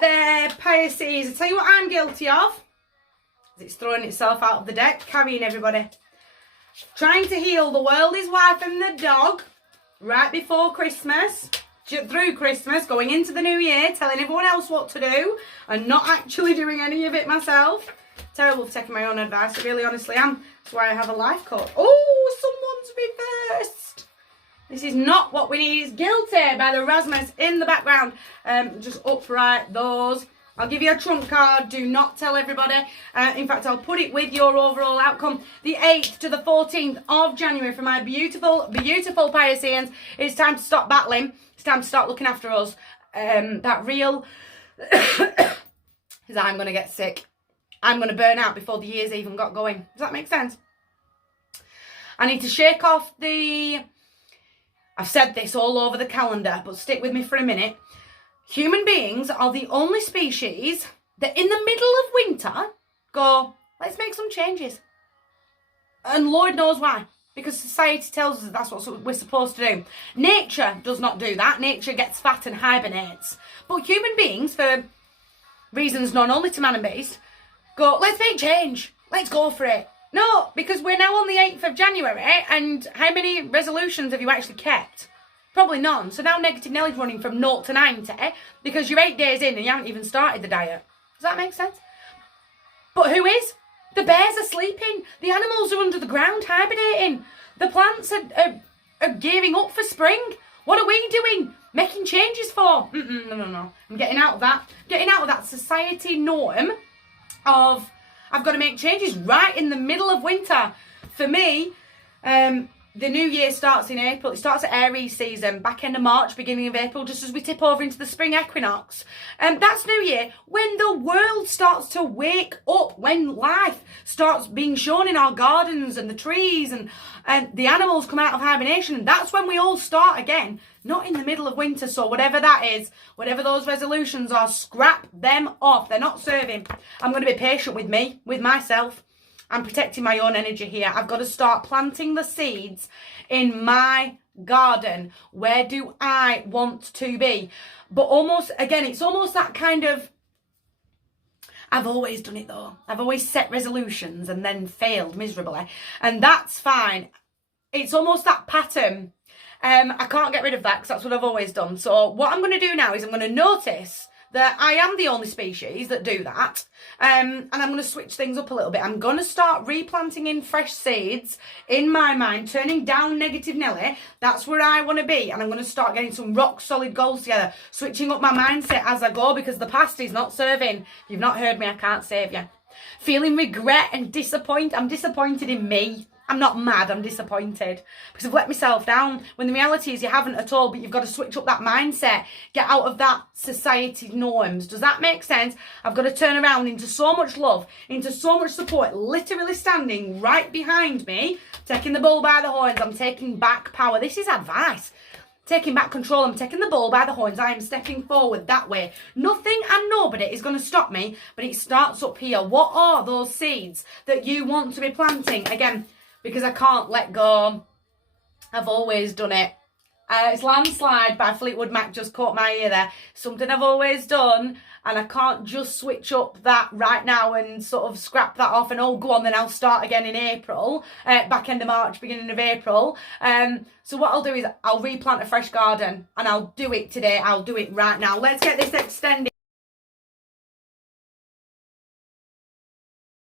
right there, Pisces. I tell you what I'm guilty of. It's throwing itself out of the deck, carrying everybody. Trying to heal the world, his wife and the dog right before Christmas, through Christmas, going into the new year, telling everyone else what to do and not actually doing any of it myself. Terrible for taking my own advice. I really honestly am. That's why I have a life coach. Oh, someone's reversed. This is not what we need. It's guilty by the Rasmus in the background. Just upright those. I'll give you a trump card. Do not tell everybody. In fact, I'll put it with your overall outcome. The 8th to the 14th of January for my beautiful, beautiful Pisceans. It's time to stop battling. It's time to start looking after us. That real... is I'm going to get sick. I'm going to burn out before the year's even got going. Does that make sense? I need to shake off the... I've said this all over the calendar, but stick with me for a minute. Human beings are the only species that in the middle of winter go, let's make some changes. And Lord knows why. Because society tells us that's what we're supposed to do. Nature does not do that. Nature gets fat and hibernates. But human beings, for reasons known only to man and beast, go, let's make change. Let's go for it. No, because we're now on the 8th of January, and how many resolutions have you actually kept? Probably none. So now Negative Nelly's running from 0 to 90 because you're 8 days in and you haven't even started the diet. Does that make sense? But who is? The bears are sleeping. The animals are under the ground hibernating. The plants are gearing up for spring. What are we doing? Making changes for? No. I'm getting out of that. Getting out of that society norm of I've got to make changes right in the middle of winter. For me, the new year starts in April. It starts at Aries season, back end of March, beginning of April, just as we tip over into the spring equinox. That's New Year, when the world starts to wake up, when life starts being shown in our gardens and the trees and the animals come out of hibernation. And that's when we all start again, not in the middle of winter. So whatever that is, whatever those resolutions are, scrap them off. They're not serving. I'm going to be patient with me, with myself. I'm protecting my own energy here. I've got to start planting the seeds in my garden. Where do I want to be? But almost, again, it's almost that kind of... I've always done it though. I've always set resolutions and then failed miserably. And that's fine. It's almost that pattern. I can't get rid of that because that's what I've always done. So what I'm going to do now is I'm going to notice that I am the only species that do that. And I'm going to switch things up a little bit. I'm going to start replanting in fresh seeds in my mind, turning down Negative Nelly. That's where I want to be. And I'm going to start getting some rock solid goals together, switching up my mindset as I go because the past is not serving. If you've not heard me, I can't save you. Feeling regret and disappointment. I'm disappointed in me. I'm not mad, I'm disappointed because I've let myself down when the reality is you haven't at all, but you've got to switch up that mindset, get out of that society norms. Does that make sense? I've got to turn around into so much love, into so much support, literally standing right behind me, taking the bull by the horns. I'm taking back power. This is advice. Taking back control. I'm taking the bull by the horns. I am stepping forward that way. Nothing and nobody is going to stop me, but it starts up here. What are those seeds that you want to be planting? Again, because I can't let go. I've always done it. It's Landslide by Fleetwood Mac just caught my ear there. Something I've always done, and I can't just switch up that right now and sort of scrap that off and, oh, go on, then I'll start again in April, back end of March, beginning of April. So what I'll do is I'll replant a fresh garden, and I'll do it today. I'll do it right now. Let's get this extended.